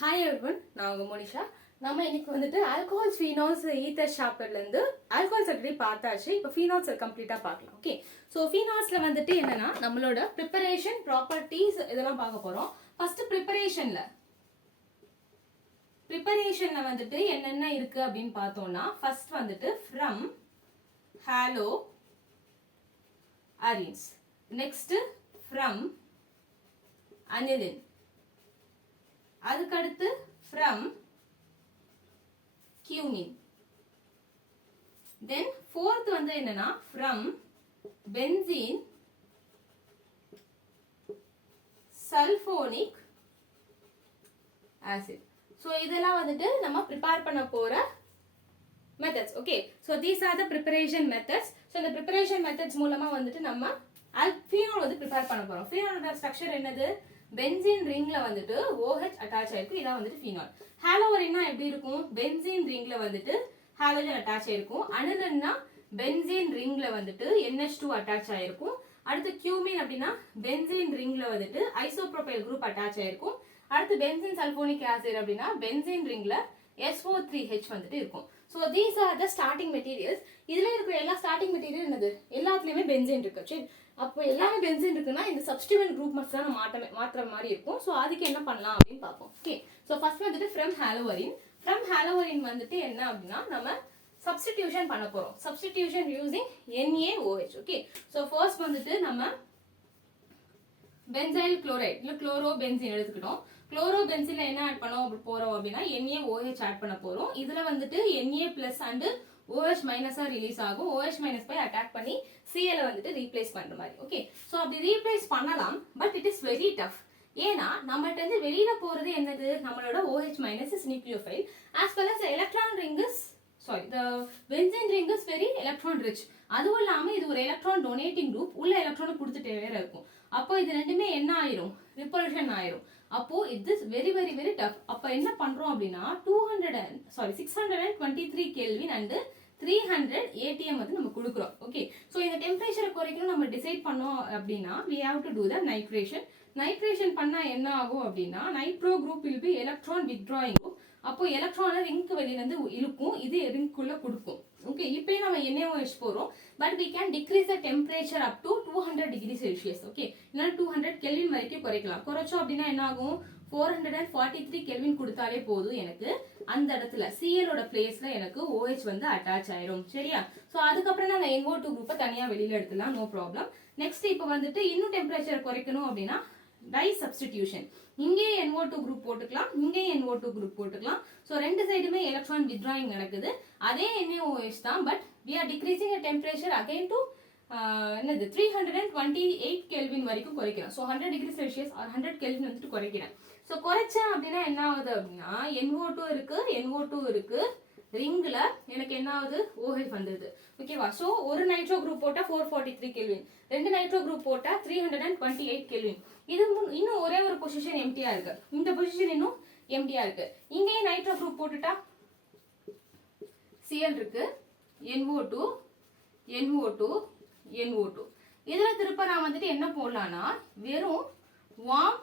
Hi everyone நான் உங்கள் மோனிஷா. நம்ம இன்னைக்கு வந்துட்டு ஆல்கோஹால் ஃபீனால்ஸ் ஈத்தர் சாப்டர்லேருந்து ஆல்கோஹால் ஆல்ரெடி பார்த்தாச்சு. இப்போ ஃபீனால்ஸ் கம்ப்ளீட்டாக பார்க்கலாம் ஓகே ஸோ ஃபீனால்ஸில் வந்துட்டு என்னன்னா நம்மளோட ப்ரிப்பரேஷன் ப்ராப்பர்ட்டிஸ் இதெல்லாம் பார்க்க போகிறோம் ஃபஸ்ட்டு ப்ரிப்பரேஷனில் ப்ரிப்பரேஷனில் வந்துட்டு என்னென்ன இருக்குது அப்படின்னு பார்த்தோம்னா ஃபர்ஸ்ட் வந்துட்டு from haloarenes next from aniline அதுக்கடுத்து ஃப்ரம் கியூமின் தென் ஃபோர்த் வந்து என்னன்னா from benzene sulphonic acid so இதெல்லாம் வந்துட்டு நம்ம ப்ரிப்பேர் பண்ண போற methods okay so these are the preparation methods so இந்த ப்ரிப்பரேஷன் மெத்தட்ஸ் மூலமா வந்துட்டு நம்ம ஃபீனால் வந்து ப்ரிப்பேர் பண்ண போறோம். ஃபீனோட ஸ்ட்ரக்சர் என்னது? பென்சின் ரிங்ல வந்துட்டு ஓஹெச் அட்டாச் ஆயிருக்கு. இதான் வந்துட்டு ஃபீனால் ஹாலோவரின்னா எப்படி இருக்கும்? பென்சின் ரிங்ல வந்துட்டு ஹாலோஜன் அட்டாச் ஆயிருக்கும். அனிலன்னா பென்சின் ரிங்ல வந்துட்டு என்ஹெச் டூ அட்டாச் ஆயிருக்கும். அடுத்து கியூமின் அப்படின்னா பென்சின் ரிங்ல வந்துட்டு ஐசோப்ரோபைல் குரூப் அட்டாச் ஆயிருக்கும். அடுத்து பென்சின் சல்போனிக் ஆசிட் அப்படின்னா பென்சின் ரிங்ல எஸ்ஓ த்ரீ ஹெச் வந்துட்டு இருக்கும். So these are the starting materials இதுல இருக்கிற எல்லா ஸ்டார்டிங் மெட்டீரியல் என்னது? எல்லாத்துலயுமே பென்சின் இருக்கு. சரி. அப்போ எல்லாமே பென்சின் இருக்குன்னா இந்த சப்ஸ்டிமெண்ட் குரூப் மட்டும் தான் மாட்டமே மாற்றுற மாதிரி இருக்கும். ஸோ அதுக்கு என்ன பண்ணலாம் அப்படின்னு பார்ப்போம். ஓகே ஸோ ஃபர்ஸ்ட் வந்துட்டு ஃப்ரம் ஹாலோவரின் ஃப்ரம் ஹாலோவரின் வந்துட்டு என்ன அப்படின்னா நம்ம சப்ஸ்டிடியூஷன் பண்ண போகிறோம் substitution using O H okay so first வந்துட்டு நம்ம பென்சைல் குளோரைட் இல்லை குளோரோ பென்சின் எடுத்துக்கிட்டோம். குளோரோ பென்சில் என்ன ஆட் பண்ணோம் அப்படி போகிறோம் அப்படின்னா ஓஹெச் ஆட் பண்ண போகிறோம் இதில் வந்துட்டு N A plus and O S மைனஸாக ரிலீஸ் ஆகும். ஓஎஸ் மைனஸ் போய் அட்டாக் பண்ணி சிஎலை வந்துட்டு ரீப்ளேஸ் பண்ணுற மாதிரி. ஓகே ஸோ அப்படி ரீப்ளேஸ் பண்ணலாம் but it is very tough ஏன்னா நம்மகிட்ட இருந்து வெளியில போறது என்னது? நம்மளோட O H minus is nucleophile as well as electron ring is sorry the benzene ring is very electron rich அதுவும் இல்லாமல் இது ஒரு எலக்ட்ரான் டொனேட்டிங் குரூப் உள்ள எலக்ட்ரானை கொடுத்துட்டே வேற இருக்கும். அப்போ இது ரெண்டுமே என்ன ஆயிரும்? ரிப்பல்ஷன் ஆயிரும். அப்போ இது வெரி வெரி வெரி டஃப் அப்போ என்ன பண்றோம் அப்படின்னா two hundred and sorry six hundred and twenty three kelvin and three hundred ATM வந்து நம்ம கொடுக்குறோம். ஓகே ஸோ இந்த டெம்பரேச்சரை குறைக்கணும் நம்ம டிசைட் பண்ணோம் அப்படின்னா we have to do the nitration nitration பண்ணால் என்ன ஆகும் அப்படின்னா nitro group will be electron withdrawing அப்போ எலக்ட்ரானை ரிங்க் வெளியிலேருந்து இருக்கும் இழுக்கும். இது ரிங்க்குள்ளே கொடுக்கும். ஓகே இப்போ நம்ம என்னவோ வச்சு போகிறோம் but we can decrease the temperature up to two hundred degree Celsius okay இல்லைன்னா டூ ஹண்ட்ரட் கெல்வின் வரைக்கும் குறைக்கலாம். குறைச்சோம் அப்படின்னா என்ன ஆகும்? Four hundred and forty three kelvin கொடுத்தாலே போதும் எனக்கு. அந்த இடத்துல சிஎலோட பிளேஸ்ல எனக்கு ஓஹெச் வந்து அட்டாச் ஆயிரும். சரியா? ஸோ அதுக்கப்புறம் நான் NO2 டூ குரூப்பை தனியாக வெளியில் எடுத்துலாம் நோ ப்ராப்ளம் நெக்ஸ்ட் இப்போ வந்துட்டு இன்னும் டெம்பரேச்சர் குறைக்கணும் அப்படின்னா டை சப்ஸ்டிடியூஷன் இங்கேயே என்ஓ டூ குரூப் போட்டுக்கலாம். இங்கேயே என்ஓ டூ குரூப் போட்டுக்கலாம். ஸோ ரெண்டு சைடுமே எலக்ட்ரான் வித்ராயிங் நடக்குது. அதே என்ஏஓஎஸ் தான் but we are decreasing temperature again to என்னது three hundred and twenty eight kelvin வரைக்கும் குறைக்கிறேன் so hundred degree Celsius or hundred kelvin வந்துட்டு குறைக்கிறேன். ஸோ குறைச்சேன் அப்படின்னா என்ன ஆகுது அப்படின்னா என்ஓ டூ இருக்கு என்ஓ டூ இருக்கு. ரிங்கில் எனக்கு என்ன ஆகுது? ஓஹெச் வந்துடுது ஓகேவா ஸோ ஒரு நைட்ரோ குரூப் போட்டால் ஃபோர் ஃபார்ட்டி த்ரீ கெல்வின் ரெண்டு நைட்ரோ குரூப் போட்டால் three hundred and twenty eight kelvin இது இன்னும் ஒரே ஒரு பொசிஷன் எம்டியா இருக்கு. இந்த பொசிஷன் இன்னும் எம்டியா இருக்கு. இங்கேயும் நைட்ரோ குரூப் போட்டுட்டா? சிஎல் இருக்கு. N O two N O two N O two இதில் திருப்ப நான் வந்துட்டு என்ன போடலான்னா வெறும் வாம்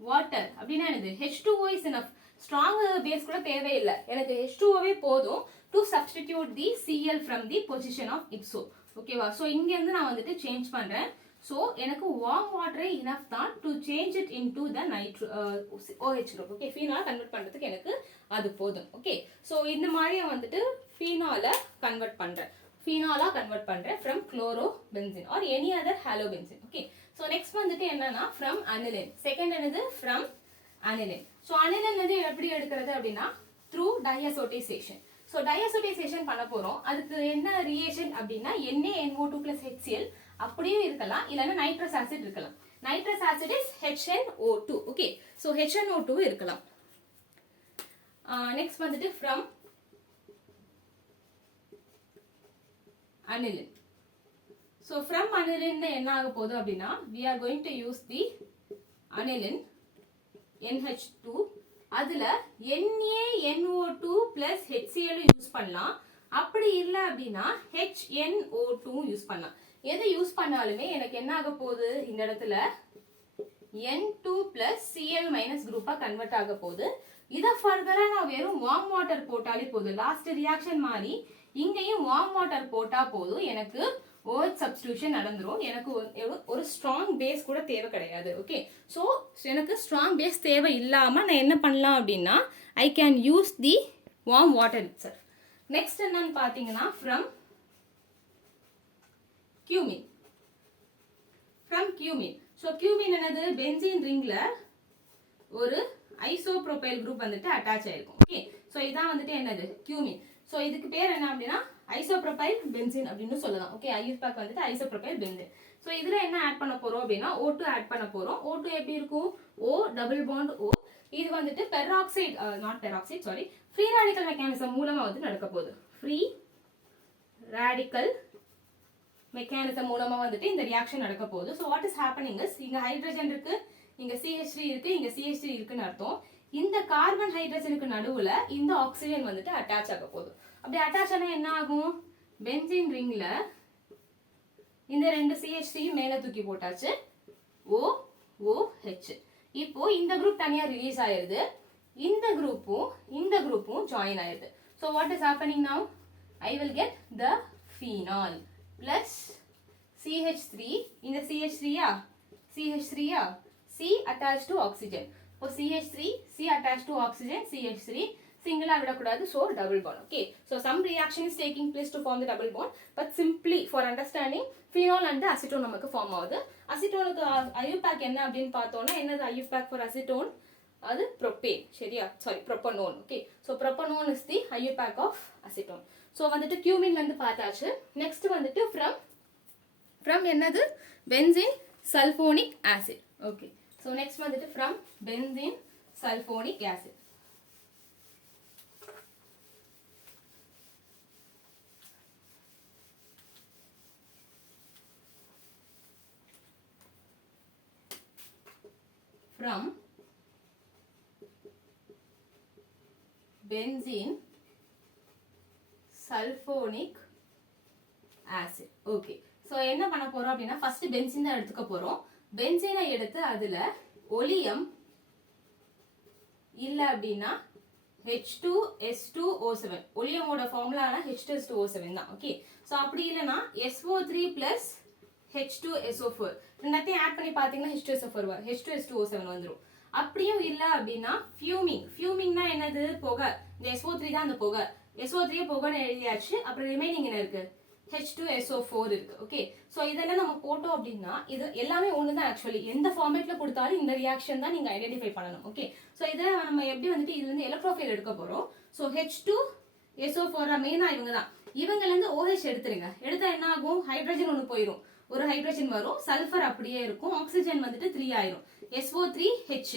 வாட்டர் அப்படின்னா என்னது? H two O is enough strong base கூட தேவையில்லை. எனக்கு ஹெச் டூஓவே போதும் to substitute the C L from the position of ipso ஓகேவா ஸோ இங்கேருந்து நான் வந்துட்டு சேஞ்ச் பண்ணுறேன் ஸோ எனக்கு வார்ம் வாட்டரே இனஃப் தான் to change it into the nitro O H group okay phenol convert பண்ணுறதுக்கு எனக்கு அது போதும். ஓகே ஸோ இந்த மாதிரியே வந்துட்டு ஃபீனாலை கன்வெர்ட் பண்ணுறேன் ஃபீனாலாக கன்வெர்ட் பண்ணுறேன் from chlorobenzene or any other halobenzene okay so next வந்துட்டு என்னன்னா ஃப்ரம் அனிலின் செகண்ட் என்னது? ஃப்ரம் அனிலின் ஸோ அனிலின் வந்து எப்படி எடுக்கிறது அப்படின்னா த்ரூ டயசோட்டிசேஷன் ஸோ டயசோட்டிசேஷன் பண்ண போகிறோம் அதுக்கு என்ன ரியேஷன் அப்படின்னா NaNO2 டூ ப்ளஸ் ஹெச்சிஎல் அப்படியும் இருக்கலாம். இல்லைன்னா நைட்ரஸ் ஆசிட் இருக்கலாம். Nitrous acid is H N O two okay so H N O two இருக்கலாம். நெக்ஸ்ட் வந்துட்டு from aniline so from aniline என்ன ஆக போகுது அப்படின்னா we are going to use the aniline NH2 அதுல NaNO2 plus ஹெச்சிஎல் யூஸ் பண்ணலாம். அப்படி இல்லை அப்படின்னா ஹெச்என்ஓ டூ யூஸ் பண்ணலாம். எது யூஸ் பண்ணாலுமே எனக்கு என்ன ஆக போகுது? இந்த இடத்துல N two plus C L minus குரூப்பாக கன்வெர்ட் ஆக போகுது. இதை ஃபர்தராக நான் வெறும் வார்ம் வாட்டர் போட்டாலே போதும். லாஸ்ட் ரியாக்ஷன் மாதிரி இங்கேயும் வார்ம் வாட்டர் போட்டால் போதும். எனக்கு ஓஹெச் சப்ஸ்டியூஷன் நடந்துரும். எனக்கு ஒரு- ஒரு ஸ்ட்ராங் பேஸ் கூட தேவை கிடையாது. ஓகே ஸோ எனக்கு ஸ்ட்ராங் பேஸ் தேவை இல்லாமல் நான் என்ன பண்ணலாம் அப்படின்னா I can use the warm water it sir next என்னன்னு பார்த்தீங்கன்னா from cumene from cumene so cumene என்னது? பென்சின் ரிங்கில் ஒரு ஐசோப்ரோபைல் குரூப் வந்துட்டு அட்டாச் ஆயிருக்கும். ஓகே ஸோ இதான் வந்துட்டு என்னது? கியூமின் ஸோ இதுக்கு பேர் என்ன அப்படின்னா ஐசோப்ரோபைல் பென்சின் அப்படின்னு சொல்லலாம். ஓகே ஐயூஸ்பாக் வந்துட்டு ஐசோப்ரோபைல் பென்சின் ஸோ இதில் என்ன ஆட் பண்ண போகிறோம் அப்படின்னா ஓ டூ ஆட் பண்ண போகிறோம் ஓ டூ எப்படி இருக்கும்? ஓ டபுள் பாண்ட் ஓ இது வந்துட்டு peroxide not peroxide sorry free radical mechanism மூலமாக வந்து நடக்க போகுது. ஃப்ரீ ராடிக்கல் மெக்கானிசம் மூலமாக வந்துட்டு இந்த ரியாக்ஷன் நடக்க போகுது. So what is happening is இங்கே ஹைட்ரஜன் இருக்குது இங்கே CH3 இருக்குது இங்கே CH3 இருக்குன்னு அர்த்தம். இந்த கார்பன் ஹைட்ரஜனுக்கு நடுவுல இந்த ஆக்சிஜன் வந்துட்டு அட்டாச் ஆக போகுது. அப்படி அட்டாச் ஆனா என்ன ஆகும்? பென்சின் ரிங்ல இந்த ரெண்டு சிஹெச்சி மேல தூக்கி போட்டாச்சு. ஓ ஓ ஹெச் இப்போ இந்த குரூப் தனியா ரிலீஸ் ஆயிருது. இந்த குரூப்பும் இந்த குரூப்பும் ஜாயின் ஆயிருது. So what is happening now I will get the phenol plus CH3 இந்த சிஹெச் த்ரீயா சிஹெச் த்ரீயா சி அட்டாச் டு ஆக்சிஜன் இப்போ CH3 C attached to oxygen CH3 சிங்கிளா விடக்கூடாது so double bond okay so some reaction is taking place to form the double bond but simply for understanding phenol and acetone நமக்கு form ஆகுது. அசிட்டோனுக்கு IUPAC uh, என்ன அப்படின்னு பார்த்தோம்னா என்னது IUPAC for acetone அது ப்ரொப்பேன் சரியா? Sorry propanone okay so propanone is the IUPAC of acetone so வந்துட்டு கியூமின்லேருந்து பார்த்தாச்சு. நெக்ஸ்ட் வந்துட்டு ஃப்ரம் ஃப்ரம் என்னது? Benzene sulphonic acid okay so next வந்துட்டு from benzene sulphonic acid from benzene sulfonic acid okay so என்ன பண்ண போறோம் அப்படின்னா ஃபர்ஸ்ட் பென்சின் தான் எடுத்துக்க போறோம். பென்சினை எடுத்து அதில் ஒலியம் இல்லை அப்படின்னா H two S two O seven ஒலியமோட ஃபார்முலானா H two S two O seven தான் ஓகே ஸோ அப்படி இல்லைன்னா S O three plus H two S O four ரெண்டாத்தையும் add பண்ணி பார்த்தீங்கன்னா H two S O four H two S two O seven வந்துடும் அப்படியும் இல்லை அப்படின்னா fuming ஃபியூமிங்னா என்னது? புகை. இந்த எஸ்ஓ த்ரீ தான் அந்த புகை. எஸ்ஓ த்ரீ புகைன்னு எழுதியாச்சு. அப்புறம் ரிமைனிங் என்ன இருக்குது H two S O four இருக்கு ஓகே ஸோ இதெல்லாம் நம்ம போட்டோம் அப்படின்னா இது எல்லாமே ஒன்று தான் ஆக்சுவலி எந்த ஃபார்மேட்ல கொடுத்தாலும் இந்த ரியாக்ஷன் தான் நீங்கள் ஐடென்டிஃபை பண்ணணும் ஓகே ஸோ இதை நம்ம எப்படி வந்துட்டு இது வந்து எலக்ட்ரோஃபைல் எடுக்க போகிறோம் so H two S O four மெயினாக இவங்க தான் இவங்கலேருந்து ஓஹெச் எடுத்துருங்க. எடுத்தால் என்ன ஆகும்? ஹைட்ரஜன் ஒன்று போயிடும் ஒரு ஹைட்ரஜன் வரும். சல்ஃபர் அப்படியே இருக்கும். ஆக்சிஜன் வந்துட்டு த்ரீ ஆயிரும். S O three H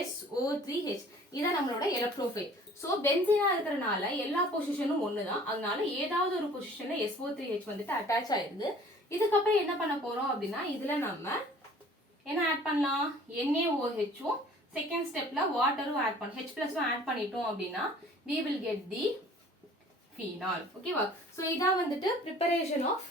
S O three H இதான் நம்மளோட எலக்ட்ரோஃபைல் ஸோ பென்சினா இருக்கிறனால எல்லா பொசிஷனும் ஒன்று தான் அதனால ஏதாவது ஒரு பொசிஷனில் எஸ்ஓ த்ரீ ஹெச் வந்துட்டு அட்டாச் ஆயிருது இதுக்கப்புறம் என்ன பண்ண போகிறோம் அப்படின்னா இதில் நம்ம என்ன ஆட் பண்ணலாம்? என்ஏஓஹெச்சும் செகண்ட் ஸ்டெப்பில் வாட்டரும் ஆட் பண்ண ஹெச் ப்ளஸும் ஆட் பண்ணிட்டோம் அப்படின்னா we will get the phenol ஓகேவா ஸோ இதான் வந்துட்டு ப்ரிப்பரேஷன் ஆஃப்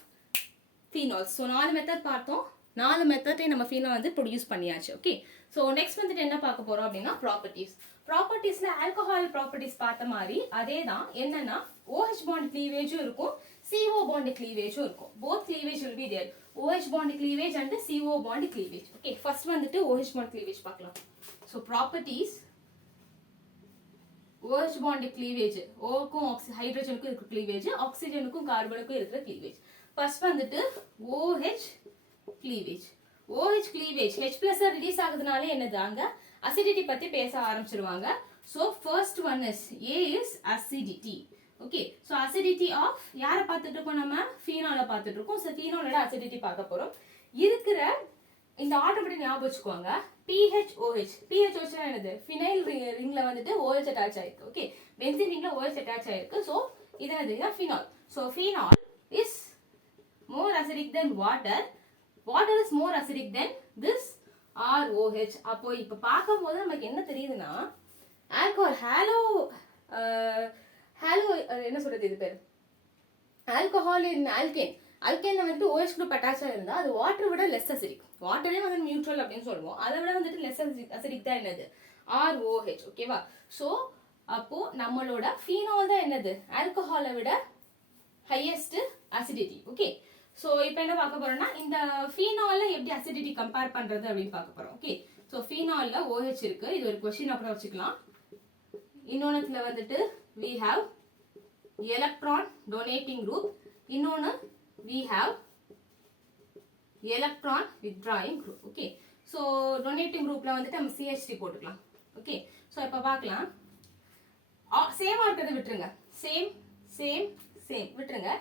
ஃபீனால்ஸ் ஸோ நாலு மெத்தட் பார்த்தோம். நாலு மெத்தட்டையும் நம்ம ஃபீனால் வந்து ப்ரொடியூஸ் பண்ணியாச்சு. ஓகே ஸோ நெக்ஸ்ட் வந்துட்டு என்ன பார்க்க போகிறோம் அப்படின்னா ப்ராப்பர்ட்டிஸ் ப்ராப்பர்ட்டிஸ்ல ஆல்கஹால் ப்ராப்பர்ட்டிஸ் பார்த்த மாதிரி அதே தான் என்னன்னா ஓஹெச் பாண்ட் கிளீவேஜும் இருக்கும் சிஓ பாண்ட் கிளீவேஜும் இருக்கும். Both cleavage will be there O H bond cleavage and C O bond cleavage okay first வந்துட்டு ஓஹெச் பாண்ட் கிளீவேஜ் பார்க்கலாம். So properties O H bond cleavage ஓக்கும் ஹைட்ரஜனுக்கும் இருக்கிற கிளீவேஜ் ஆக்சிஜனுக்கும் கார்பனுக்கும் இருக்கிற கிளீவேஜ் ஃபர்ஸ்ட் வந்துட்டு O H cleavage O H cleavage H plus release ஆகுதுனாலே என்னது? அங்கே அசிடிட்டி பத்தி பேச ஆரம்பிச்சிருவாங்க. So first one is A is acidity okay so acidity of யாரை பார்த்துட்டு இருக்கோம் நம்ம ஃபீனாலை பார்த்துட்டு இருக்கோம் ஸோ ஃபீனாலோட அசிடிட்டி பார்க்க போறோம். இருக்கிற இந்த ஆர்டர் படி ஞாபகம் வச்சுக்கோங்க. P H O H P H O H என்னது? ஃபினைல் ரிங்ல வந்துட்டு ஓஹெச் அட்டாச் ஆயிருக்கு. ஓகே பென்சின் ரிங்ல ஓஹெச் அட்டாச் ஆயிருக்கு. ஸோ இது என்னது? Phenol so phenol is more acidic than water water is more acidic than this R O H அப்போ இப்போ பார்க்கும்போது நமக்கு என்ன தெரியுதுன்னா ஆல்கோஹால் ஹாலோ ஹாலோ என்ன சொல்றது இது பேர்? ஆல்கஹால் இன் ஆல்கேன் அல்கேனில் வந்துட்டு ஓஎஸ் குரூப் அட்டாச்சாக இருந்தால் அது வாட்டர் விட லெஸ் அசிரிக் வாட்டரே வந்து நியூட்ரல் அப்படின்னு சொல்லுவோம். அதை விட வந்துட்டு லெஸ் அசிரிக் அசிரிக் தான் என்னது? ஆர்ஓஹெச் ஓகேவா ஸோ அப்போ நம்மளோட ஃபீனால் தான் என்னது? ஆல்கஹாலை விட ஹையஸ்ட் அசிடிட்டி ஓகே ஸோ இப்போ என்ன பார்க்க போறோம்னா இந்த ஃபீ எப்படி அசிடிட்டி கம்பேர் பண்றது அப்படின்னு பார்க்க போறோம். ஓகே ஸோ ஃபீனால்ல ஓஹெச் இருக்கு. இது ஒரு கொஸ்டின் அப்புறம் வச்சுக்கலாம். இன்னொன்னுல வந்துட்டு we have electron donating group இன்னொன்னு we have electron withdrawing group okay so donating குரூப்ல வந்துட்டு நம்ம சிஹெச்டி போட்டுக்கலாம். ஓகே ஸோ இப்போ பார்க்கலாம். சேமா இருக்கிறது விட்டுருங்க. சேம் சேம் சேம் விட்டுருங்க.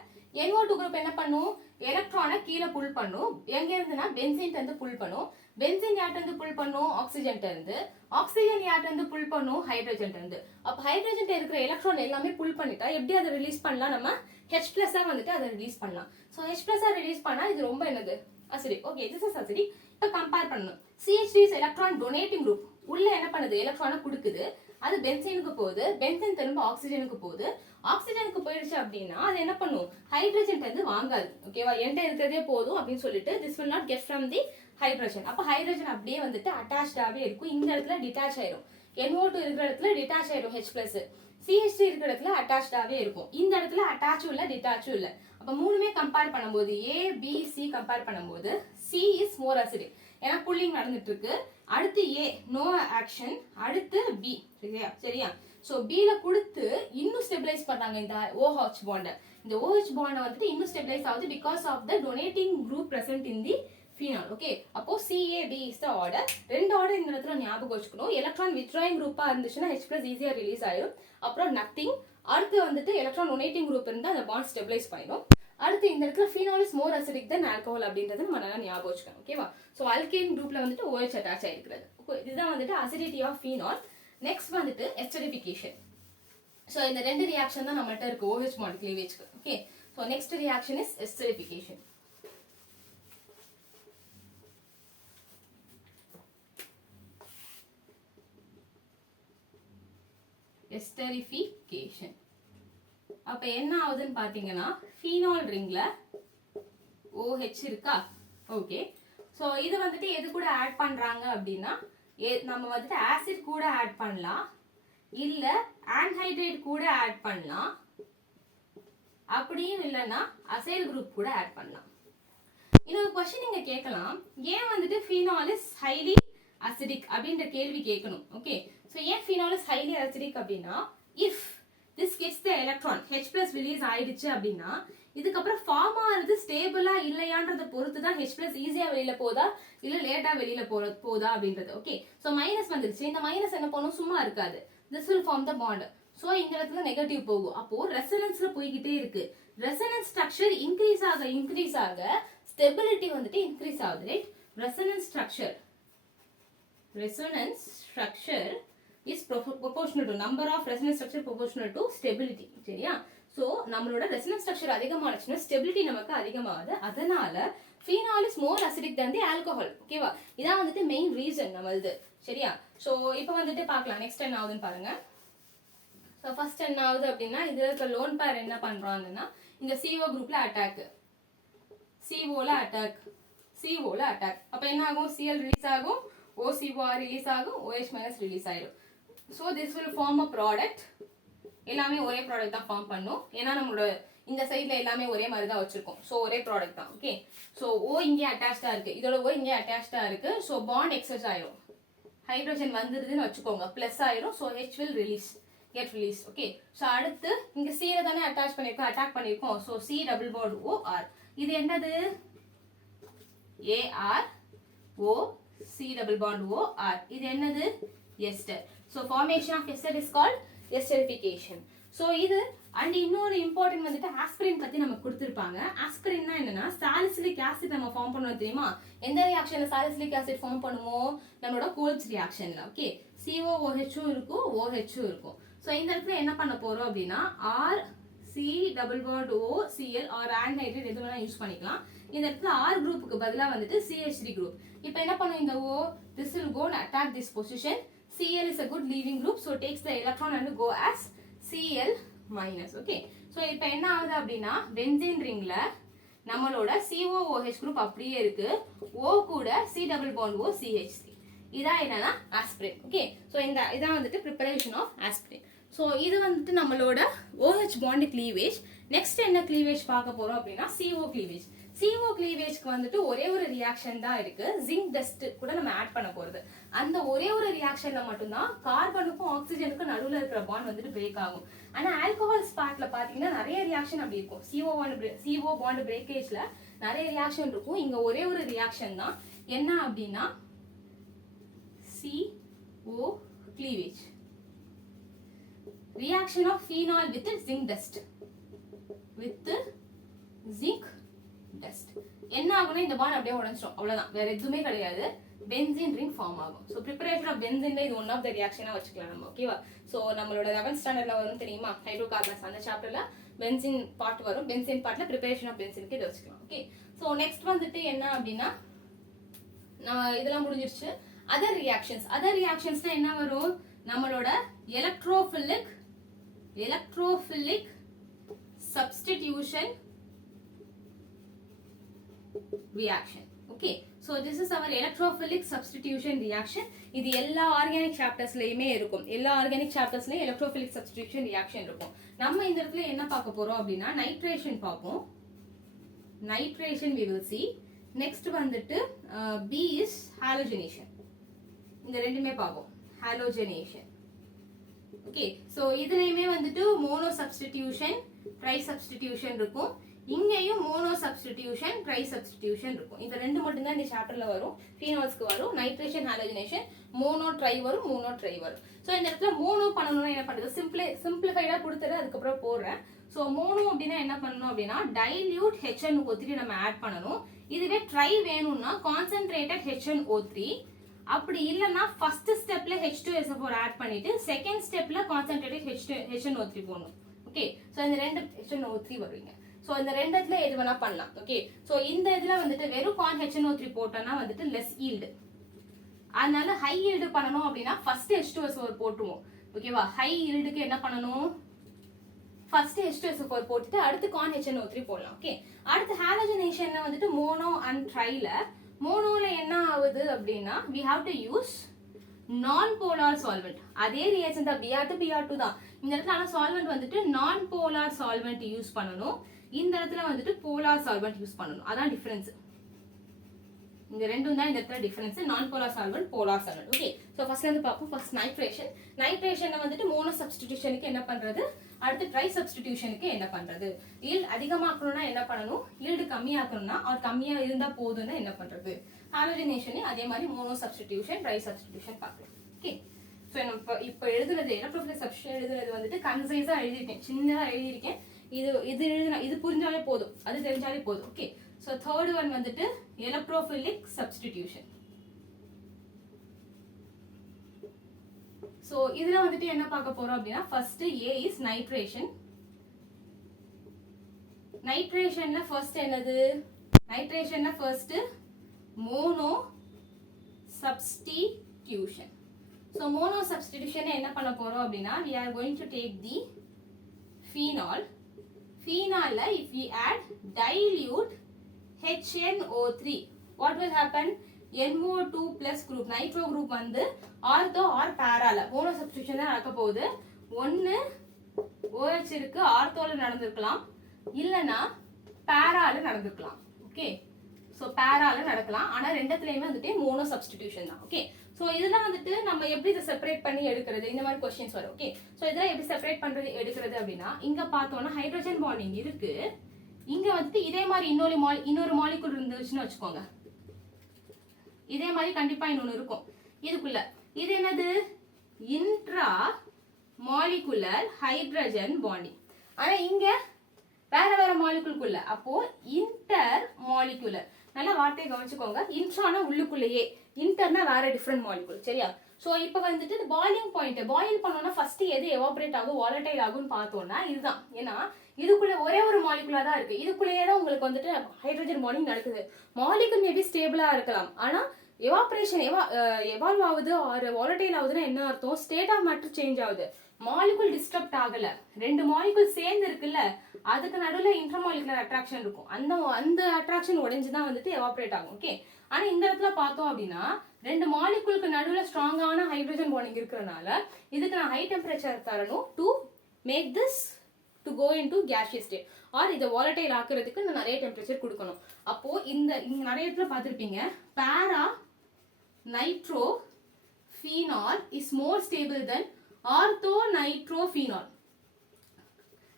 என்ஓ டூ குரூப் என்ன பண்ணும்? எலக்ட்ரானை கீழே புல் பண்ணும். எங்க இருந்துன்னா பென்சின் இருந்து புல் பண்ணும். பென்சின் யார்ட்டு புல் பண்ணும்? ஆக்சிஜன் இருந்து ஆக்சிஜன் யார்ட்டு புல் பண்ணும்? ஹைட்ரஜன் இருந்து அப்ப ஹைட்ரஜன் இருக்கிற எலக்ட்ரான் எல்லாமே புல் பண்ணிட்டா எப்படி அதை ரிலீஸ் பண்ணலாம்? நம்ம ஹெச் ப்ளஸ்ஸாக வந்துட்டு அதை ரிலீஸ் பண்ணலாம். ஸோ ஹெச் பிளஸ் ரிலீஸ் பண்ணா இது ரொம்ப என்னது? Acidic. Okay this is acidic. இப்போ கம்பேர் பண்ணணும். சிஹெச்டிஸ் எலக்ட்ரான் டொனேட்டிங் குரூப் உள்ள என்ன பண்ணுது? எலக்ட்ரானை கொடுக்குது. அது பென்சீனுக்கு போகுது பென்சீன் திரும்ப ஆக்சிஜனுக்கு போகுது. ஆக்சிஜனுக்கு போயிடுச்சு அப்படின்னா அது என்ன பண்ணும்? ஹைட்ரஜன் வந்து வாங்காது. ஓகேவா என்கிட்ட இருக்கிறதே போதும் அப்படின்னு சொல்லிட்டு this will not get from the hydrogen அப்போ ஹைட்ரஜன் அப்படியே வந்துட்டு அட்டாச்சாகவே இருக்கும். இந்த இடத்துல டிட்டாச் ஆயிரும். என்ஓ டூ இருக்கிற இடத்துல டிட்டாச் ஆயிரும் ஹெச் பிளஸ் சிஹெச்டி இருக்கிற இடத்துல அட்டாச்சாகவே இருக்கும். இந்த இடத்துல அட்டாச்சும் இல்லை டிட்டாச்சும் இல்லை. அப்போ மூணுமே கம்பேர் பண்ணும்போது ஏ பி சி கம்பேர் பண்ணும்போது சி இஸ் மோர் அசிடிக் ஏன்னா புல்லிங் நடந்துட்டு இருக்கு. அடுத்து ஏ நோ ஆக்ஷன் அடுத்து பி சரியா? சரியா? ஸோ பியில் கொடுத்து இன்னும் ஸ்டெபிலைஸ் பண்ணாங்க இந்த ஓஹச் பாண்டை இந்த ஓஹெச் பாண்டை வந்துட்டு இன்னும் ஸ்டெபிலைஸ் ஆகுது because of the donating group present in the phenol okay அப்போ C A B is the order ரெண்டு ஆர்டர் இந்த இடத்துல ஞாபகம் வச்சுக்கணும். எலக்ட்ரான் விட்ராயிங் குரூப்பாக இருந்துச்சுன்னா H ஈஸியாக ரிலீஸ் ஆயிடும் அப்புறம் நத்திங் அடுத்து வந்துட்டு எலக்ட்ரான் டொனேட்டிங் குரூப் இருந்தால் அந்த பாண்ட் ஸ்டெபிலைஸ் பண்ணிடும். அடுத்து இந்த இடத்துல phenol is more acidic than alcohol அப்படின்றது நம்ம நல்லா ஞாபகம் வச்சுக்கணும் ஓகேவா ஸோ அல்கேன் குரூப்ல வந்துட்டு ஓஎச் அட்டாச் ஆயிருக்கிறது. இதுதான் வந்துட்டு அசிடிட்டி ஆஃப் ஃபீனால் நெக்ஸ்ட் வந்துட்டு எஸ்டரிஃபிகேஷன் ஸோ இந்த ரெண்டு ரியாக்ஷன் தான் நம்மள்ட்ட இருக்கு OH bond கிளீவேஜ்க்கு okay so next reaction is esterification esterification அப்ப என்ன ஆகுதுன்னு பாத்தீங்கன்னா ஃபீனால் ரிங்ல ஓஹெச் இருக்கா? ஓகே ஸோ இது வந்துட்டு எது கூட ஆட் பண்றாங்க அப்படின்னா நம்ம வந்துட்டு ஆசிட் கூட ஆட் பண்ணலாம். இல்ல ஆன்ஹைட்ரேட் கூட ஆட் பண்ணலாம். அப்படியும் இல்லைன்னா அசைல் குரூப் கூட ஆட் பண்ணலாம். இன்னொரு கொஸ்டின் நீங்க கேட்கலாம். ஏன் வந்துட்டு ஃபீனால் இஸ் ஹைலி அசிடிக் அப்படின்ற கேள்வி கேட்கணும். ஓகே ஸோ ஏன் ஃபீனால் இஸ் ஹைலி அசிடிக் அப்படின்னா if this gets the electron H plus release ஆயிடுச்சு அப்படின்னா இதுக்கப்புறம் ஃபார்ம் ஆகுறது ஸ்டேபிளா இல்லையான்றத பொறுத்து தான் ஹெச் பிளஸ் ஈஸியா வெளியில போதா இல்ல லேட்டா வெளியில போற போதா அப்படின்றது ஓகே ஸோ மைனஸ் வந்துருச்சு. இந்த மைனஸ் என்ன பண்ணும்? சும்மா இருக்காது. This will form the bond so இந்த இடத்துல நெகட்டிவ் போகும். அப்போ ரெசனன்ஸ்ல போய்கிட்டே இருக்கு. ரெசனன்ஸ் ஸ்ட்ரக்சர் இன்க்ரீஸ் ஆக இன்க்ரீஸ் ஆக ஸ்டெபிலிட்டி வந்துட்டு இன்க்ரீஸ் ஆகுது right resonance structure resonance structure is proportional to number of of structure proportional to stability சரியா? ஸோ நம்மளோட resonance ஸ்ட்ரக்சர் அதிகமானுச்சுன்னா ஸ்டெபிலிட்டி நமக்கு அதிகமாகுது. அதனால phenol is more acidic than alcohol ஓகேவா இதான் வந்துட்டு மெயின் ரீசன் நம்மளது சரியா? ஸோ இப்போ வந்துட்டு பார்க்கலாம் நெக்ஸ்ட் என்ன ஆகுதுன்னு பாருங்க. ஸோ ஃபர்ஸ்ட் என்ன ஆகுது அப்படின்னா இதில் இருக்க லோன் பேர் என்ன பண்ணுறாங்கன்னா இந்த சிஓ குரூப்ல அட்டாக் சிஓல அட்டாக் சிஓல அட்டாக் அப்போ என்ன ஆகும்? சிஎல் ரிலீஸ் ஆகும். O C O R release ஆகும். ஓஎச் மைனஸ் ரிலீஸ் ஆயிடும் so this will form a product எல்லாமே ஒரே ப்ராடக்ட் தான் ஃபார்ம் பண்ணும். ஏன்னா நம்மளோட இந்த சைடில் எல்லாமே ஒரே மாதிரி தான் வச்சிருக்கோம். ஸோ ஒரே ப்ராடக்ட் தான். ஓகே ஸோ ஓ இங்கே அட்டாச்சாக இருக்குது இதோட ஓ இங்கே அட்டாச்சாக இருக்குது ஸோ பாண்ட் எக்ஸஸ் ஆயிரும். ஹைட்ரஜன் வந்துருதுன்னு வச்சுக்கோங்க. ப்ளஸ் ஆயிரும். So H will release get release okay so அடுத்து இங்கே சீரை தானே அட்டாச் பண்ணிருக்கோம். அட்டாக் பண்ணியிருக்கோம் so C double bond O R இது என்னது? A R O C double bond O R இது என்னது? Ester so formation of ester is called esterification so இது அண்ட் இன்னொரு இம்பார்ட்டன்ட் வந்துட்டு ஆஸ்பிரின் பத்தி நமக்கு கொடுத்துருப்பாங்க. ஆஸ்பிரின்னா என்னன்னா சாலிசிலிக் ஆசிட் நம்ம ஃபார்ம் பண்ணுவோம் தெரியுமா? எந்த ரியாக்ஷன்ல சாலிசிலிக் ஆசிட் ஃபார்ம் பண்ணுவோம் நம்மளோட கோல்ஸ் ரியாக்ஷன்ல ஓகே சிஓஓஹெச்சும் இருக்கும் ஓஹெச்சும் இருக்கும். ஸோ இந்த இடத்துல என்ன பண்ண போறோம் அப்படின்னா R C double bond O C L or anhydride எது வேணா யூஸ் பண்ணிக்கலாம். இந்த இடத்துல ஆர் குரூப்புக்கு பதிலாக வந்துட்டு சிஹெச்டி குரூப் இப்போ என்ன பண்ணும் இந்த O this will gone attack this position C L is a good leaving group so takes the electron and go as C L minus okay so இப்போ என்ன ஆகுது அப்படின்னா பென்சின் ரிங்ல நம்மளோட COOH குரூப் அப்படியே இருக்கு. O கூட C double bond O CHC இதான் என்னன்னா ஆஸ்பிரின் ஓகே ஸோ இந்த இதான் வந்துட்டு ப்ரிப்பரேஷன் ஆஃப் ஆஸ்பிரின் ஸோ இது வந்துட்டு நம்மளோட ஓஹெச் பாண்ட் கிளீவேஜ் நெக்ஸ்ட் என்ன க்ளீவேஜ் பார்க்க போகிறோம் அப்படின்னா சிஓ க்ளீவேஜ் சிஓ கிளீவேஜ்க்கு வந்துட்டு ஒரே ஒரு ரியாக்ஷன் தான் இருக்கு. ஜிங்க் டஸ்ட் கூட நம்ம ஆட் பண்ண போறது. அந்த ஒரே ஒரு ரியாக்ஷன்ல மட்டும்தான் கார்பனுக்கும் ஆக்சிஜனுக்கும் நடுவில் இருக்கிற பாண்ட் வந்துட்டு பிரேக் ஆகும். ஆனா ஆல்கஹால் ஸ்பாட்ல பாத்தீங்கன்னா நிறைய ரியாக்ஷன் அப்படி இருக்கும். C O bond C O bond பிரேக்கேஜ்ல நிறைய ரியாக்ஷன் இருக்கும். இங்க ஒரே ஒரு ரியாக்ஷன் தான். என்ன அப்படின்னா C O cleavage Reaction of phenol with zinc dust. With zinc dust என்ன ஆகும்னா இந்த பாண்ட் அப்படியே உடஞ்சிடும் அவ்வளவுதான். வேற எதுவுமே கிடையாது. பென்சின் ரிங் ஃபார்ம் ஆகும். ஸோ ப்ரிப்பரேஷன் ஆஃப் பென்சின்ல இது ஒன் ஆஃப் த ரியாக்ஷனாக வச்சுக்கலாம் நம்ம ஓகேவா ஸோ நம்மளோட லெவன்த் ஸ்டாண்டர்ட்ல வரும் தெரியுமா? ஹைட்ரோ கார்பன்ஸ் அந்த சாப்டர்ல பென்சின் பார்ட் வரும். பென்சின் பார்ட்ல ப்ரிப்பரேஷன் ஆஃப் பென்சினுக்கு இதை வச்சுக்கலாம் ஓகே ஸோ நெக்ஸ்ட் வந்துட்டு என்ன அப்படின்னா நான் இதெல்லாம் முடிஞ்சிருச்சு. அதர் ரியாக்ஷன்ஸ் அதர் ரியாக்ஷன்ஸ்னா என்ன வரும்? நம்மளோட electrophilic electrophilic substitution reaction. Okay? So this is our electrophilic substitution reaction. இது எல்லா ஆர்கானிக் சாப்டர்ஸ்லயுமே இருக்கும். எல்லா ஆர்கானிக் சாப்டர்ஸ்லயும் எலக்ட்ரோஃபிலிக் சப்ஸ்டிடியூஷன் ரியாக்ஷன் இருக்கும். நம்ம இந்த இடத்துல என்ன பார்க்க போறோம் அப்படின்னா நைட்ரேஷன் பார்ப்போம். Nitration we will see. Next வந்துட்டு பி இஸ் ஹாலோஜனேஷன் இந்த ரெண்டுமே பார்ப்போம். ஹாலோஜனேஷன் ஓகே ஸோ இதுலையுமே வந்துட்டு மோனோ சப்ஸ்டிடியூஷன் ட்ரை சப்ஸ்டிடியூஷன் இருக்கும். இங்கேயும் மோனோ சப்ஸ்டிடியூஷன் ட்ரை சப்ஸ்டிடியூஷன் இருக்கும். இந்த ரெண்டு மட்டும்தான் இந்த சாப்டர்ல வரும். ஃபீனால்ஸ்க்கு வரும். நைட்ரேஷன் ஹாலஜினேஷன் மோனோ ட்ரை வரும் மோனோ ட்ரை வரும். ஸோ இந்த இடத்துல மோனோ பண்ணணும்னா என்ன பண்ணுறது சிம்பிளே சிம்பிளிஃபைடாக கொடுத்துட்டு அதுக்கப்புறம் போடுறேன். ஸோ மோனோ அப்படின்னா என்ன பண்ணணும் அப்படின்னா டைல்யூட் ஹெச்என் ஓ த்ரீ நம்ம ஆட் பண்ணணும். இதுவே ட்ரை வேணும்னா கான்சென்ட்ரேட்டட் ஹெச்என் ஓ த்ரீ அப்படி இல்லைன்னா ஃபர்ஸ்ட் ஸ்டெப்ல H two S four add பண்ணிட்டு செகண்ட் ஸ்டெப்ல concentrated H two H N O three போடணும். ஓகே ஸோ இந்த ரெண்டு ஹெச்என் ஓ த்ரீ வருவீங்க. ஸோ இந்த ரெண்டு இதில் எது வேணா பண்ணலாம் ஓகே ஸோ இந்த இதுல வந்துட்டு வெறும் கான் ஹெச்என்ஓ ஓ த்ரீ போட்டோம்னா வந்துட்டு லெஸ் ஈல்டு அதனால ஹை ஈல்டு பண்ணணும் அப்படின்னா first H two S four போட்டுருவோம் ஓகேவா ஹை ஈல்டுக்கு என்ன பண்ணணும்? First H two S four போட்டுட்டு அடுத்து கான் ஹெச்என் ஓ த்ரீ போடலாம் ஓகே அடுத்து ஹாலஜனேஷன்ல வந்துட்டு மோனோ அண்ட் ட்ரைல மோனோல என்ன ஆகுது அப்படின்னா we have to use non polar solvent அதே ரியாக்ஷன் தான் B R two B R two தான். இந்த இடத்துல ஆனால் சால்வெண்ட் வந்துட்டு நான் போலார் சால்வெண்ட் யூஸ் பண்ணணும். இந்த இடத்துல வந்துட்டு போலார் சால்வெண்ட் யூஸ் பண்ணணும். அதான் டிஃபரன்ஸ் இந்த ரெண்டும் தான் இந்த இடத்துல difference non polar solvent polar solvent okay so first வந்து பார்ப்போம். ஃபர்ஸ்ட் நைட்ரேஷன் நைட்ரேஷனை வந்துட்டு மோனோ சப்ஸ்டிடியூஷனுக்கு என்ன பண்றது? அடுத்து ட்ரை சப்ஸ்டிடியூஷனுக்கு என்ன பண்றது? ஈல்டு அதிகமாக்கணும்னா என்ன பண்ணணும்? ஈல்டு கம்மியாக்கணும்னா அவர் கம்மியா இருந்தா போதும்னா என்ன பண்றது? ஹாலோஜினேஷனே அதே மாதிரி மோனோ சப்ஸ்டிடியூஷன் ட்ரை சப்ஸ்டிடியூஷன் பார்க்கலாம். ஓகே ஸோ நம்ம இப்போ இப்போ எழுதுனது எலக்ட்ரோஃபிலிக் சப்ஷன் எழுதுனது வந்துட்டு கன்சைஸாக எழுதியிருக்கேன். சின்னதாக எழுதியிருக்கேன். இது இது எழுதுனா இது புரிஞ்சாலே போதும். அது தெரிஞ்சாலே போதும். ஓகே ஸோ தேர்ட் ஒன் வந்துட்டு எலக்ட்ரோஃபிலிக் சப்ஸ்டிடியூஷன் ஸோ இதில் வந்துட்டு என்ன பார்க்க போகிறோம் அப்படின்னா ஃபர்ஸ்ட் ஏ இஸ் நைட்ரேஷன் நைட்ரேஷன்ல ஃபர்ஸ்ட் என்னது? நைட்ரேஷன்ல first mono substitution so mono substitution என்ன பண்ண போகிறோம் அப்படின்னா we are going to take the phenol ஃபீனாலில் if we add dilute HNO three what will happen NO two plus group nitro group வந்து ortho or பேரால mono substitution தான் நடக்க போகுது. ஒன்று ஓஹெச் இருக்கு ஆர்த்தோல நடந்திருக்கலாம். இல்லைன்னா பேரால நடந்திருக்கலாம். ஓகே ஸோ பேரால நடக்கலாம். ஆனால் ரெண்டுத்துலயுமே வந்துட்டு மோனோ சப்ஸ்டிடியூஷன் தான். ஓகே ஸோ இதெல்லாம் வந்துட்டு நம்ம எப்படி இதை செப்பரேட் பண்ணி எடுக்கிறது? இந்த மாதிரி கொஸ்டின்ஸ் வரும் ஓகே ஸோ இதெல்லாம் எப்படி செப்பரேட் பண்றது எடுக்கிறது அப்படின்னா இங்க பார்த்தோம்னா ஹைட்ரஜன் பாண்டிங் இருக்கு. இங்க வந்துட்டு இதே மாதிரி இன்னொரு மால் இன்னொரு மாலிகுல் இருந்துச்சுன்னு வச்சுக்கோங்க. இதே மாதிரி கண்டிப்பா இன்னொன்று இருக்கும். இதுக்குள்ள இது என்னது? இன்ட்ரா மாலிகுலர் ஹைட்ரஜன் பாண்டிங் ஆனா இங்க வேற வேற மாலிகுல்குள்ள அப்போ இன்டர் மாலிகுலர் நல்லா வார்த்தையை கவனிச்சுக்கோங்க. இன்ட்ரானா உள்ளுக்குள்ளேயே. இன்டர்னா வேற டிஃப்ரெண்ட் மாலிகுல் சரியா? ஸோ இப்போ வந்துட்டு இந்த பாயிலிங் பாயிண்ட் பாயில் பண்ணோம்னா ஃபர்ஸ்ட் எது எவாபரேட் ஆகும் வாலடைல் ஆகும்னு பார்த்தோம்னா இதுதான். ஏன்னா இதுக்குள்ளே ஒரே ஒரு மாலிகுலாக தான் இருக்கு. இதுக்குள்ளேயே தான் உங்களுக்கு வந்துட்டு ஹைட்ரஜன் பாண்டிங் நடக்குது. மாலிகுல் மேபி ஸ்டேபிளாக இருக்கலாம். ஆனால் எவாப்ரேஷன் எவா எவால்வ் ஆகுது ஆர் வாலட்டைல் ஆகுதுன்னா என்ன அர்த்தம்? ஸ்டேட் ஆஃப் மேட்டர் சேஞ்ச் ஆகுது. மாலிகுல் டிஸ்டர்ப்ட் ஆகல. ரெண்டு மாலிகுல் சேர்ந்து இருக்குல்ல அதுக்கு நடுவில் இன்டர்மாலிகுலர் அட்ராக்ஷன் இருக்கும். அந்த அந்த அட்ராக்ஷன் உடைஞ்சு தான் வந்துட்டு எவாப்ரேட் ஆகும் ஓகே ஆனா இந்த இடத்துல பார்த்தோம் அப்படின்னா ரெண்டு மாலிகுலுக்கு நடுவில் ஸ்ட்ராங்கான ஹைட்ரஜன் பாண்டிங் இருக்கிறனால இதுக்கு நான் ஹை டெம்பரேச்சர் தரணும் to make this to go into gaseous state or இதை வாலட்டைல் ஆக்குறதுக்கு நான் நிறைய டெம்பரேச்சர் கொடுக்கணும். அப்போ இந்த இங்கே நிறைய இடத்துல பார்த்துருப்பீங்க para nitro phenol is more stable then ortho nitrophenol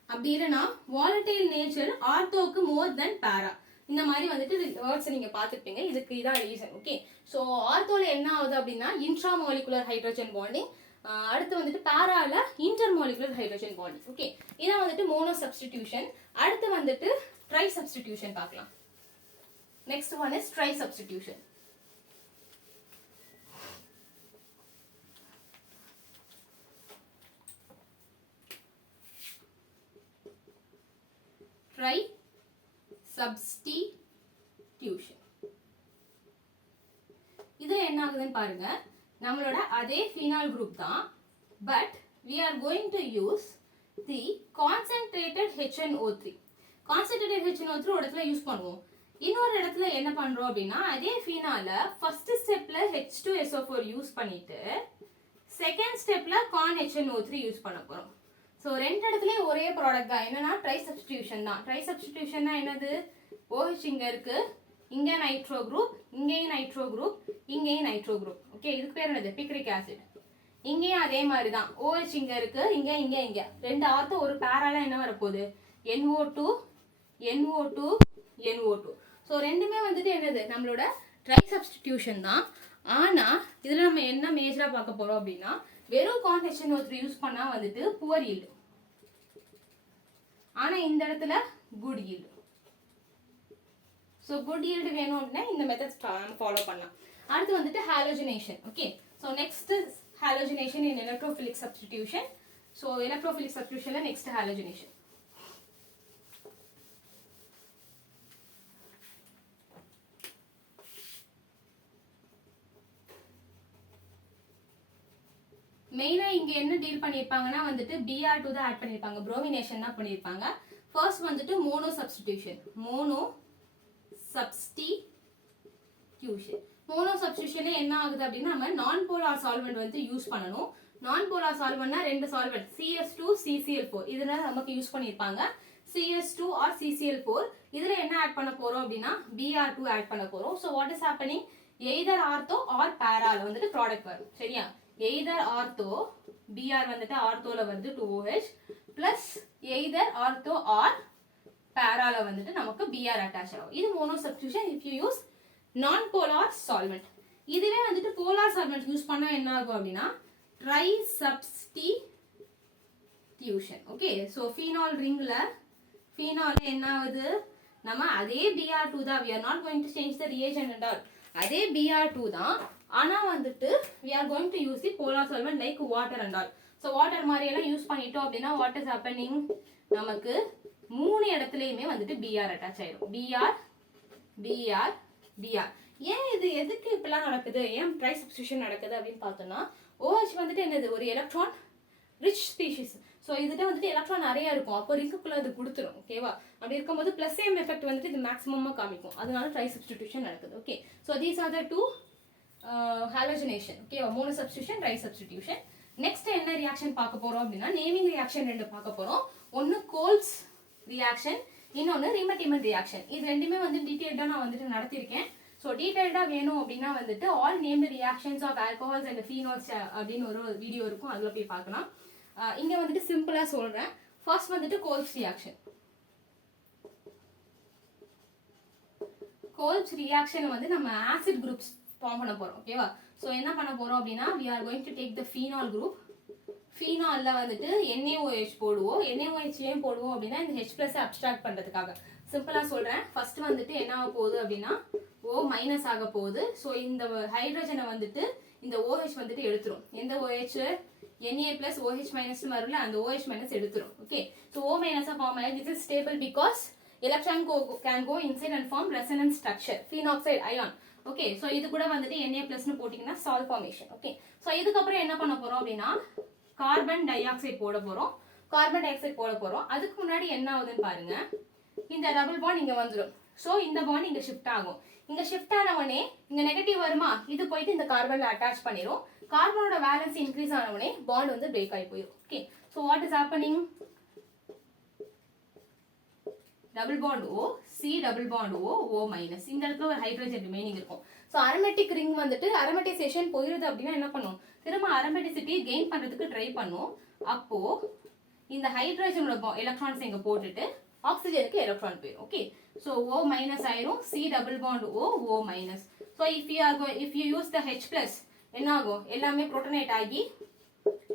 அப்படி இல்லைன்னா வாலடைல் நேச்சர் ஆர்த்தோக்கு மோர் தென் பேரா இந்த மாதிரி வந்துட்டு வேர்ட்ஸ் நீங்க பார்த்துருப்பீங்க. இதுக்கு இதான் ரீசன் ஓகே ஸோ ஆர்த்தோல என்ன ஆகுது அப்படின்னா இன்ட்ராமாலிகுலர் ஹைட்ரஜன் பாண்டிங் அடுத்து வந்துட்டு பேரால இன்டர்மாலிகுலர் ஹைட்ரஜன் பாண்டிங் ஓகே இதான் வந்துட்டு மோனோ சப்ஸ்டிடியூஷன் அடுத்து வந்துட்டு ட்ரை சப்ஸ்டிடியூஷன் பார்க்கலாம். Next one is tri substitution tri substitution இது என்ன ஆகுதுன்னு பாருங்க. நம்மளோட அதே phenol குரூப் தான். But we are going to use the concentrated HNO3 concentrated HNO3 ஒரு இடத்துல யூஸ் பண்ணுவோம். இன்னொரு இடத்துல என்ன பண்றோம் அப்படின்னா அதே ஃபீனால ஃபர்ஸ்ட் ஸ்டெப்ல H2SO4 யூஸ் பண்ணிட்டு செகண்ட் ஸ்டெப்ல கான் HNO3 யூஸ் பண்ண போறோம். ஸோ ரெண்டு இடத்துலயும் ஒரே ப்ராடக்ட் தான். என்னன்னா ட்ரை சப்ஸ்டியூஷன் தான். ட்ரை சப்ஸ்டிடியூஷன்னா என்னது? ஓஹெச் இங்க இருக்கு. இங்க நைட்ரோ குரூப் இங்கேயும் நைட்ரோ குரூப் இங்கேயும் நைட்ரோ குரூப் ஓகே இதுக்கு பேர் என்னது? பிக்ரிக் ஆசிட் இங்கேயும் அதே மாதிரி தான் ஓஹெச் இங்க இருக்கு இங்க இங்க இங்க. ரெண்டு ஆர்த்தம் ஒரு பேரால என்ன வரப்போகுது? N O two N O two N O two so ரெண்டுமே வந்துட்டு என்னது? நம்மளோட ட்ரை சப்ஸ்டிடியூஷன் தான். ஆனால் இதில் நம்ம என்ன மேஜராக பார்க்க போகிறோம் அப்படின்னா வெறும் கான்டெக்ஷன் ஒருத்தர் யூஸ் பண்ணால் வந்துட்டு புவர் ஈல்டு ஆனால் இந்த இடத்துல good yield so good yield வேணும் அப்படின்னா இந்த மெத்தட் நம்ம ஃபாலோ பண்ணலாம். அடுத்து வந்துட்டு halogenation okay so next halogenation in electrophilic substitution so electrophilic சப்ஸ்டிடியூஷன்ல next halogenation மெயினாக இங்கே என்ன டீல் பண்ணியிருப்பாங்கன்னா வந்துட்டு பிஆர் டூ தான் ஆட் பண்ணியிருப்பாங்க ப்ரோமினேஷன் தான் பண்ணியிருப்பாங்க ஃபர்ஸ்ட் வந்துட்டு mono substitution mono substitution mono சப்ஸ்டிடியூஷன்ல என்ன ஆகுது அப்படின்னா நம்ம நான் போலார் சால்வெண்ட் வந்து யூஸ் பண்ணணும். நான் போலார் சால்வெண்ட்னா ரெண்டு solvent C S two C C L four இதில் நமக்கு யூஸ் பண்ணியிருப்பாங்க C S two or C C L four இதில் என்ன ஆட் பண்ண போகிறோம் அப்படின்னா பிஆர் டூ ஆட் பண்ண போகிறோம் so what is happening either ortho or பேரால் வந்துட்டு ப்ராடக்ட் வரும். சரியா? எய்தர் ஆர்த்தோ பிஆர் வந்துட்டு ஆர்த்தோல வந்து two O H plus either ortho or பேரால வந்துட்டு நமக்கு பிஆர் அட்டாச் ஆகும். இது mono substitution if you use non polar solvent இதுவே வந்துட்டு போலார் சால்வெண்ட் யூஸ் பண்ணா என்ன ஆகும் அப்படின்னா tri substitution okay so phenol ரிங்கில் phenol என்ன ஆகுது? நம்ம அதே பிஆர் டூ தான். We are not going to change the reagent and all அதே பிஆர் டூ தான். ஆனால் வந்துட்டு we are going to use the polar solvent like water and all so water மாதிரியெல்லாம் யூஸ் பண்ணிட்டோம் அப்படின்னா வாட் இஸ் ஹப்பனிங் நமக்கு மூணு இடத்துலையுமே வந்துட்டு பிஆர் அட்டாச் ஆயிடும் B R B R B R ஏன் இது எதுக்கு இப்படிலாம் நடக்குது? ஏன் ப்ரைஸ் சப்ஸ்டியூஷன் நடக்குது அப்படின்னு பார்த்தோம்னா ஓஹெச் வந்துட்டு என்னது? ஒரு எலக்ட்ரான் ரிச் ஸ்பீஷிஸ் ஸோ இதுகிட்ட வந்துட்டு எலக்ட்ரான் நிறைய இருக்கும். அப்போ ரிங்குக்குள்ள அது கொடுத்துரும் ஓகேவா அப்படி இருக்கும்போது ப்ளஸ் சேம் எஃபெக்ட் வந்துட்டு இது மேக்ஸிமமாக காமிக்கும். அதனால ட்ரை சப்ஸ்டிடியூஷன் நடக்குது okay so these are the two halogenation ஓகேவா மூணு சப்ஸ்டியூஷன் ட்ரை சப்ஸ்டிடியூஷன் நெக்ஸ்ட் என்ன ரியாக்ஷன் பார்க்க போறோம் அப்படின்னா நேமிங் ரியாக்ஷன் ரெண்டு பார்க்க போறோம். ஒன்று கோல்ஸ் ரியாக்ஷன் இன்னொன்று ரிமட்டிமன் ரியாக்ஷன் இது ரெண்டுமே வந்து டீட்டெயில்டாக நான் வந்துட்டு நடத்தியிருக்கேன். ஸோ டீட்டெயில்டாக வேணும் அப்படின்னா வந்துட்டு all named reactions of alcohols and phenols அப்படின்னு ஒரு வீடியோ இருக்கும். அதில் போய் பார்க்கலாம். இங்க வந்துட்டு சிம்பிளாக சொல்கிறேன் ஃபர்ஸ்ட் வந்துட்டு கோல்ஸ் ரியாக்ஷன் கோல்ஸ் ரியாக்ஷன் வந்து நம்ம ஆசிட் குரூப்ஸ் ஃபார்ம் பண்ண போறோம் ஓகேவா ஸோ என்ன பண்ண போறோம் அப்படின்னா we are going to take the phenol group ஃபீனால்ல வந்துட்டு என்ஏஓஹெச் போடுவோம். என்ஏஓஹெச்லேயும் ஏன் போடுவோம் அப்படின்னா இந்த ஹெச் பிளஸ் அப்ட்ராக்ட் பண்றதுக்காக. சிம்பிளா சொல்றேன். ஃபர்ஸ்ட் வந்துட்டு என்ன ஆக போகுது அப்படின்னா ஓ மைனஸ் ஆக போகுது. ஸோ இந்த ஹைட்ரஜனை வந்துட்டு இந்த ஓஹெச் வந்துட்டு எடுத்துரும். எந்த O H Na plus OH minus வரும்ல அந்த OH மைனஸ் எடுத்துரும். ஓகே ஸோ O ஆ ஃபார்ம் ஆகி this is stable because electron go, can go inside and form resonance structure. Phenoxide ion. Okay so இது கூட வந்துட்டு என்ஏ பிளஸ்னு போட்டிங்கன்னா சால் ஃபார்மேஷன் ஓகே ஸோ இதுக்கப்புறம் என்ன பண்ண போகிறோம் அப்படின்னா கார்பன் டை ஆக்சைடு போட போகிறோம் கார்பன் டை ஆக்சைடு போட போகிறோம் அதுக்கு முன்னாடி என்ன ஆகுதுன்னு பாருங்க. இந்த டபுள் பாண்ட் இங்கே வந்துடும் ஸோ இந்த பாண்ட் இங்கே ஷிஃப்ட் ஆகும். இங்கே ஷிஃப்ட் ஆன உடனே நெகட்டிவ் வருமா? இது போயிட்டு இந்த கார்பனில் அட்டாச் பண்ணிடும் கார்பனோட வேலன்ஸ் இன்க்ரீஸ் ஆன உடனே பாண்ட் வந்து பிரேக் ஆகி போயிடும் okay so what is happening double bond O? C double bond O? O minus இந்த இடத்துல ஒரு ஹைட்ரஜன் ரிமைனிங் இருக்கும். ஸோ அரோமேட்டிக் ரிங் வந்துட்டு அரோமேட்டிசேஷன் போயிருது அப்படின்னா என்ன பண்ணும்? திரும்ப அரோமேட்டிசிட்டியை கெயின் பண்ணுறதுக்கு ட்ரை பண்ணும். அப்போ இந்த ஹைட்ரஜனோட எலக்ட்ரான்ஸ் இங்கே போட்டுட்டு ஆக்சிஜனுக்கு எலக்ட்ரான் போயிடும் ஓகே ஸோ ஓ மைனஸ் ஆயிரும். C double bond O? O minus so if you are if you use the H plus என்ன ஆகும் எல்லாமே புரோட்டனேட் ஆகி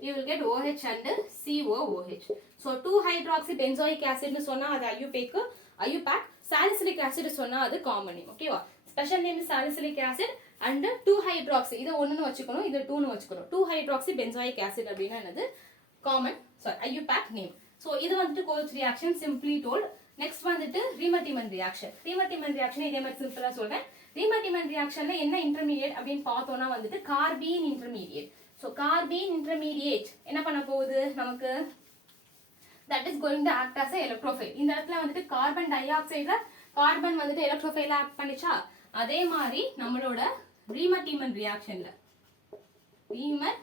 you will get O H and C O O H so two hydroxy benzoic ஆசிட்னு சொன்னால் அது ஐயூபேக்கு IUPAC salicylic acid சொன்னால் அது commonly ஓகேவா special name salicylic acid and two hydroxy இதை ஒன்றுன்னு வச்சுக்கணும் இதை டூன்னு வச்சுக்கணும். டூ ஹைட்ராக்சி பென்சாயிக் ஆசிட் அப்படின்னா என்னது? Common sorry IUPAC name so இது வந்துட்டு Kolbe's reaction simply told next வந்துட்டு ரீமட்டிமன் ரியாக்ஷன் ரீமட்டிமன் ரியாக்ஷன் இதே மாதிரி சிம்பிளாக சொல்கிறேன் ரீமட்டிமன் ரியாக்ஷன்ல என்ன இன்டர்மீடியட் அப்படின்னு பார்த்தோம்னா வந்துட்டு carbene intermediate so carbene intermediate என்ன பண்ண போகுது நமக்கு? That is going to act as electrophile இந்த இடத்துல வந்துட்டு கார்பன் டை ஆக்சைட்ல கார்பன் வந்துட்டு எலக்ட்ரோஃபைல ஆக்ட் பண்ணிச்சா? அதே மாதிரி நம்மளோட Reimer Tiemann ரியாக்ஷன்ல Reimer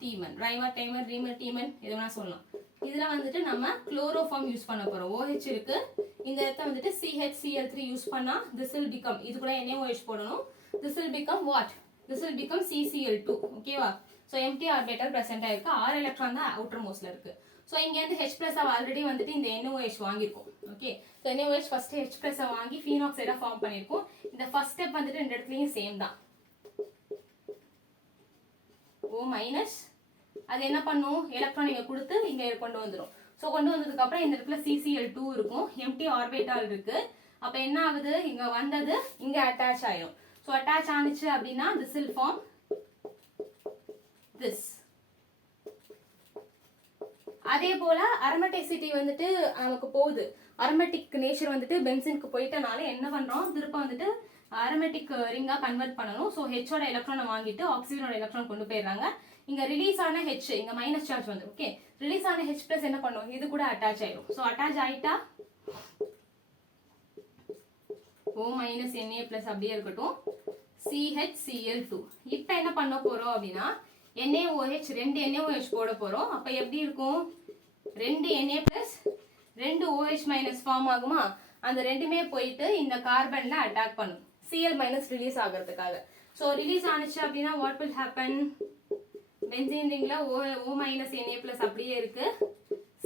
Tiemann Reimer Tiemann Reimer Tiemann எது சொல்லலாம். இதில் வந்துட்டு நம்ம குளோரோஃபார்ம் யூஸ் பண்ண போகிறோம் ஓஹெச் இருக்கு. இந்த இடத்த வந்துட்டு CHCl3 த்ரீ யூஸ் பண்ணா திஸ் will பிகம் இது கூட NaOH போடணும்? This become what this this will become CCl2 ஓகேவா ஸோ எம்டி ஆர்பிட்டல் பிரசன்ட் ஆயிருக்கு. ஆறு எலக்ட்ரான் தான் அவுட்டர் மோஸ்ட்ல இருக்கு. ஸோ இங்கேருந்து ஹெச் பிளஸ் ஆல்ரெடி வந்துட்டு இந்த NaOH வாங்கியிருக்கோம் okay so NaOH first H plus வாங்கி ஃபீனாக்சைடா ஃபார்ம் பண்ணியிருக்கோம். இந்த ஃபர்ஸ்ட் ஸ்டெப் வந்துட்டு ரெண்டு இடத்துலையும் சேம் தான். ஓ மைனஸ் அது என்ன பண்ணும்? எலக்ட்ரான் இங்க கொடுத்து இங்க கொண்டு வந்துடும் ஸோ கொண்டு வந்ததுக்கு அப்புறம் இந்த இடத்துல சிசிஎல் டூ இருக்கும். எம்டி ஆர்பிட்டால் இருக்கு. அப்ப என்ன ஆகுது? இங்க வந்தது இங்க அட்டாச் ஆயிடும் ஸோ அட்டாச் ஆனிச்சு அப்படின்னா திஸ் இல் ஃபார்ம் திஸ் அதே போல அரோமேட்டிசிட்டி வந்துட்டு நமக்கு போகுது. அரோமேட்டிக் நேச்சர் வந்துட்டு பென்சினுக்கு போயிட்டனால என்ன பண்றோம்? திருப்ப வந்துட்டு அரோமேட்டிக் ரிங்கா கன்வெர்ட் பண்ணணும். ஸோ ஹெச்சோட எலக்ட்ரானை வாங்கிட்டு ஆக்சிஜனோட எலக்ட்ரான் கொண்டு போயிடுறாங்க. இங்க ரிலீஸ் ஆன ஹெச் இங்க மைனஸ் சார்ஜ் வந்து ஓகே ரிலீஸ் ஆன ஹெச் பிளஸ் என்ன பண்ணும்? இது கூட அட்டாச் ஆயிடும் ஸோ அட்டாச் ஆயிட்டா ஓ மைனஸ் என்ஏ பிளஸ் அப்படியே இருக்கட்டும். சிஹெச் சிஎல் டூ இப்போ என்ன பண்ண போறோம் அப்படின்னா NaOH ரெண்டு என்ஏஓஹெச் போட போறோம். அப்ப எப்படி இருக்கும்? ரெண்டு என்ஏ பிளஸ் ரெண்டு ஓஹெச் மைனஸ் ஃபார்ம் ஆகுமா? அந்த ரெண்டுமே போயிட்டு இந்த கார்பன்ல அட்டாக் பண்ணும். சிஎல் மைனஸ் ரிலீஸ் ஆகிறதுக்காக. ஸோ ரிலீஸ் ஆனிச்சு அப்படின்னா what will happen benzene ரிங்ல O O minus Na plus அப்படியே இருக்கு.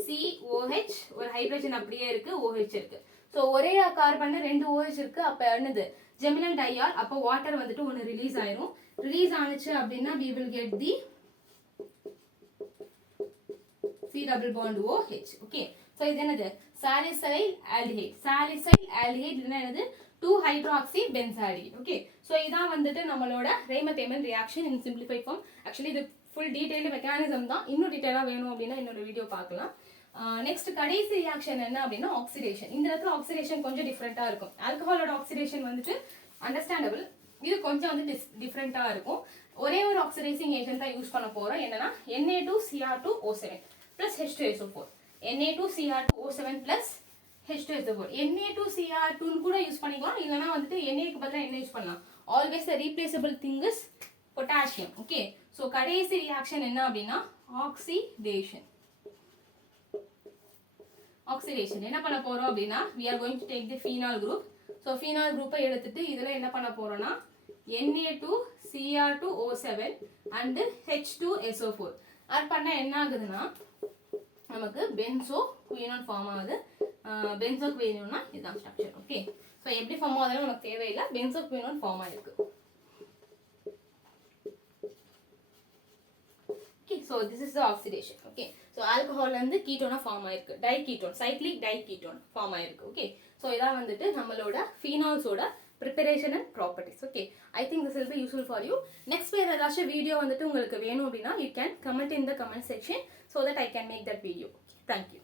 சி ஓஹெச் ஒரு ஹைட்ரஜன் அப்படியே இருக்கு. ஓஹெச் இருக்கு. ஸோ ஒரே கார்பன்ல ரெண்டு ஓஹெச் இருக்கு. அப்ப என்னது? ஜெமினல் டையால் அப்போ வாட்டர் வந்துட்டு ஒன்று ரிலீஸ் ஆயிரும். ரிலீஸ் ஆனிச்சு அப்படின்னா we will get the C double bond O H okay so இது என்னது? சாலிசைல் ஆல்டிஹைட் சாலிசைல் ஆல்டிஹைட் என்னது? Two hydroxy benzaldehyde okay so இதான் வந்துட்டு நம்மளோட Reimer Tiemann reaction in simplified form actually இது ஃபுல் டீடைல் மெக்கானிசம் தான். இன்னும் டீட்டெயிலாக வேணும் அப்படின்னா என்னோட வீடியோ பார்க்கலாம். நெக்ஸ்ட் கடைசி ரியாக்ஷன் என்ன அப்படின்னா ஆக்சிடேஷன் இந்த இடத்துல ஆக்சிடேஷன் கொஞ்சம் டிஃப்ரெண்ட்டாக இருக்கும். ஆல்கஹாலோட ஆக்சிடேஷன் வந்துட்டு அண்டர்ஸ்டாண்டபிள் இது கொஞ்சம் வந்து டிஸ் டிஃப்ரெண்ட்டாக இருக்கும். ஒரே ஒரு ஆக்சிடைசிங் ஏஜென்ட் தான் யூஸ் பண்ண போகிறோம் என்னன்னா N A two C R two O seven plus H two S O four N A two C R two O seven plus H two S O four N A two C R டூன்னு கூட use பண்ணிக்கலாம். இல்லைன்னா வந்துட்டு என்ஏக்கு பதிலாக என்ன use பண்ணலாம்? Always the replaceable thing is potassium okay so கடைசி reaction என்ன அப்படின்னா ஆக்சிடேஷன் ஆக்சிடேஷன் என்ன பண்ண போறோம் அப்படின்னா we are going to take the phenol group so phenol குரூப்பை எடுத்துட்டு இதில் என்ன பண்ண போறோம்னா Na two Cr two O seven and H two SO four அது பண்ணால் என்ன ஆகுதுன்னா நமக்கு பென்சோ குயினோன் ஃபார்ம் ஆகுது. பென்சோ குயினோன்னா இதுதான் ஸ்ட்ரக்சர் ஓகே ஸோ எப்படி ஃபார்ம் ஆகுதுன்னு நமக்கு தேவையில்லை. பென்சோ குயினோன் ஃபார்ம் ஆயிருக்கு so this is the oxidation okay so alcohol வந்து கீட்டோனா ஃபார்ம் ஆயிருக்கு. Tie ketone cyclic tie ketone form ஆயிருக்கு. ஓகே ஸோ இதான் வந்துட்டு நம்மளோட ஃபீனால்ஸோட preparation and properties okay I think this will be useful for you next வேறு ஏதாச்சும் வீடியோ வந்துட்டு உங்களுக்கு வேணும் அப்படின்னா you can comment in the comment section so that I can make that video thank you